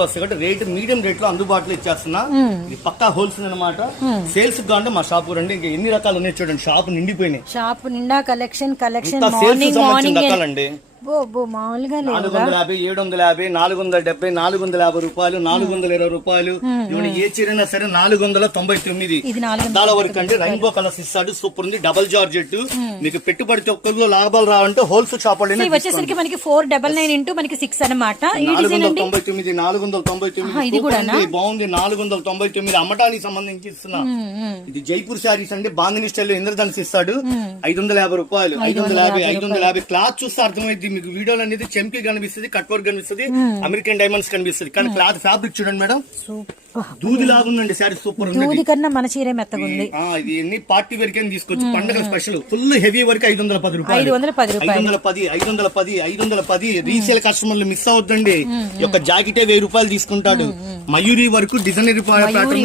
వస్తాయి కాబట్టి rate medium రేట్లో అందుబాటులో ఇచ్చేస్తున్నా. ఇది పక్కా హోల్సేల్ అనమాట సేల్స్గా అంటే మా షాప్ రండి. ఇంకా ఎన్ని రకాలు ఉన్నాయి చూడండి. షాప్ నిండిపోయినాయి. షాప్ నిండా కలెక్షన్ కలెక్షన్ మార్నింగ్ మార్నింగ్. రకాలండి. నాలుగు వందల యాభై ఏడు వందల యాభై నాలుగు వందల డెబ్బై నాలుగు వందల యాభై రూపాయలు నాలుగు వందల ఇరవై రూపాయలు. ఇవన్నీ ఏ చీరైనా సరే నాలుగు వందల తొంభై తొమ్మిది. అద్దాల వరకు అండి రెయిన్బో కలర్స్ ఇస్తాడు సూపర్ ఉంది డబల్ జార్జెట్ మీకు పెట్టుబడి ఒక్కరిలో లాభాలు రావంటే హోల్సేల్ షాప్ వచ్చేసరికి మనకి ఫోర్ డబల్ నైన్ ఇంటూ మనకి సిక్స్ అనమాట నాలుగు వందల తొంభై తొమ్మిది నాలుగు వందల తొంభై తొమ్మిది బాగుంది నాలుగు వందల తొంభై తొమ్మిది అమ్మటానికి సంబంధించి ఇస్తున్నా. ఇది జైపూర్ శారీస్ అండి బాందిని స్టైల్ ఇంద్రధనుస్ ఇస్తాడు. ఐదు వందల యాభై రూపాయలు ఐదు వందల యాభై ఐదు వందల యాభై క్లాత్ చూస్తే అర్థమైంది మీకు వీడియోలో అనేది చెంకి కనిపిస్తుంది కట్ వర్క్ కనిపిస్తుంది అమెరికన్ డైమండ్స్ కనిపిస్తుంది. కానీ క్లాత్ ఫ్యాబ్రిక్ చూడండి మేడం. సూపర్. దూది లాగుందండి శారీ సూపర్ ఉంది దూది కన్నా మన చీరే మెత్తగా ఉంది. ఆ, ఇది ఎన్ని పార్టీ వరకు అని తీసుకోవచ్చు పండగ స్పెషల్ ఫుల్ హెవీ వరకు ఐదు వందల పది రూపాయలు. ఐదు వందల పది ఐదు వందల పది ఐదు వందల పది ఐదు వందల పది రీసేల్ కస్టమర్లు మిస్ అవుతుందండి యొక్క జాకెటే వెయ్యి రూపాయలు తీసుకుంటాడు. మయూరి వరకు డిజైనరీ ప్యాటర్న్.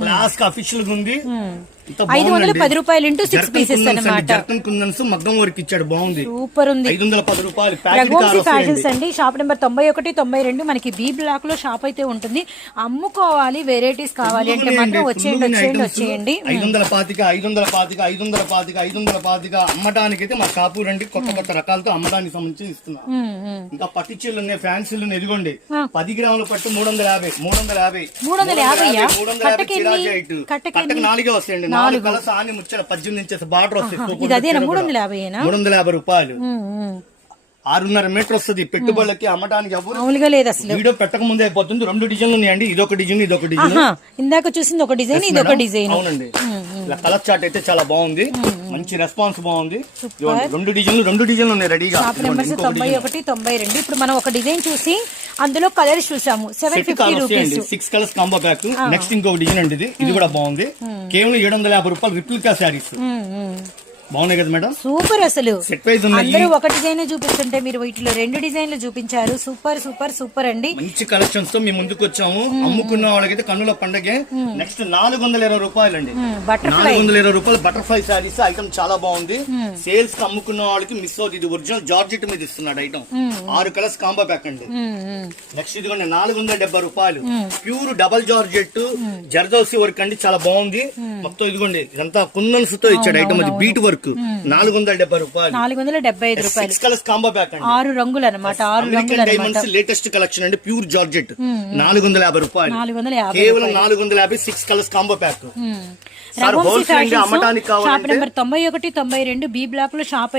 క్లాస్గా ఉంది. ఇంత ఐదు వందల. పది రూపాయలు ఇంటూ సిక్స్ పీసెస్ అనమాట జర్కన్ కుందన్స్ మగ్గం వరకు ఇచ్చాడు బాగుంది. సూపర్ ఉంది. ఐదు వందల పది రూపాయలు ప్యాకెట్ రఘువంశీ ఫ్యాషన్స్ అండి. షాప్ నెంబర్ తొంభై ఒకటి తొంభై రెండు మనకి బి బ్లాక్లో షాప్ అయితే ఉంటుంది. అమ్ముకోవాలి వెరైటీస్ కావాలి అంటే మాత్రం వచ్చేయండి వచ్చేయండి వచ్చేయండి. ఐదు వందల పాతిక ఐదు వందల పాతిక ఐదు వందల పాతిక ఐదు వందల పాతిక అమ్మటానికి అయితే మా షాపు రండి. కొత్త కొత్త రకాలతో అమ్మటానికి సంబంధించి ఇస్తున్నా. ఇంకా పట్టిచీలు ఉన్నాయి ఫ్యాన్సీలు ఇదిగోండి పది గ్రాముల పట్టు మూడు వందల యాభై మూడు వందల యాభై. మూడు వందల యాభైయా? మూడు వందల యాభై కట్టకి? నాలుగే వస్తాయండి నాలుగు. కలర్స్ ఆని ముచ్చట పద్దెనిమిది ఇంచెస్ బార్డర్ సూపర్ ఇది చీర మూడు. వందల యాభైనా మూడు వందల యాభై రూపాయలు. ఆరున్నర మీటర్ వస్తుంది. పెట్టుబడులకి అమ్మటానికి ఎవరు మామూలుగా లేదు అసలు. వీడియో పెట్టక ముందే అయిపోతుంది. రెండు డిజైన్లు ఉన్నాయండి. ఇదొక డిజైన్ ఇదొక డిజైన్. ఇందాక చూసింది ఒక డిజైన్ ఇది ఒక డిజైన్. అవునండి. ఇలా కలర్ చార్ట్ అయితే చాలా బాగుంది. మంచి రెస్పాన్స్ బాగుంది. రెండు డిజైన్లు రెండు డిజైన్లు ఉన్నాయి రెడీగా. నెంబర్స్ తొంభై ఒకటి తొంభై రెండు. ఇప్పుడు మనం ఒక డిజైన్ చూసి అందులో కలర్స్ చూసాము. Seven fifty rupees six colours combo pack next ఇంకొక డిజైన్ అండి ఇది. ఇది కూడా బాగుంది. కేవలం ఏడు వందల యాభై రూపాయలు రిప్లికా శారీస్ బాగున్నాయి కదా మేడం? సూపర్ అసలు. అందరూ ఒక డిజైన్ చూపిస్తుంటే మీరు వీటిలో రెండు డిజైన్లు చూపించారు. సూపర్ సూపర్ సూపర్ అండి. మంచి కలెక్షన్స్తో మేము ముందుకు వచ్చాము. అమ్ముకున్న వాళ్ళకైతే కన్నుల పండగే. నెక్స్ట్ నాలుగు వందల ఇరవై రూపాయలు అండి నాలుగు వందల ఇరవై రూపాయలు బటర్ఫ్లై శారీస్ ఐటమ్ చాలా బాగుంది. సేల్స్కి అమ్ముకున్న వాళ్ళకి మిస్ అవుతుంది ఇది ఒరిజినల్ జార్జెట్ మీద ఇస్తున్నాడు ఐటమ్ ఆరు కలర్స్ కాంబో ప్యాక్ అండి. నెక్స్ట్ ఇదిగోండి నాలుగు వందల డెబ్బై రూపాయలు. Pure double georgette zardozi work అండి. చాలా బాగుంది. మొత్తం ఇదిగోండి ఇదంతా కుందన్స్తో ఇచ్చాడు ఐటమ్ అది. బీట్ వర్క్ నాలుగు వందల డెబ్బై రూపాయలు. నాలుగు వందల డెబ్బై ఐదు రూపాయలు. కలర్స్ కాంబో ప్యాక్ అండి. ఆరు రంగులు అనమాట ఆరు రంగులు డైమండ్స్ లేటెస్ట్ కలెక్షన్ అండి ప్యూర్ జార్జెట్ నాలుగు వందల యాభై రూపాయలు. నాలుగు వందల యాభై కేవలం నాలుగు వందల యాభై six colours combo pack shop number తొంభై ఒకటి తొంభై రెండు బి బ్లాక్లో షాప్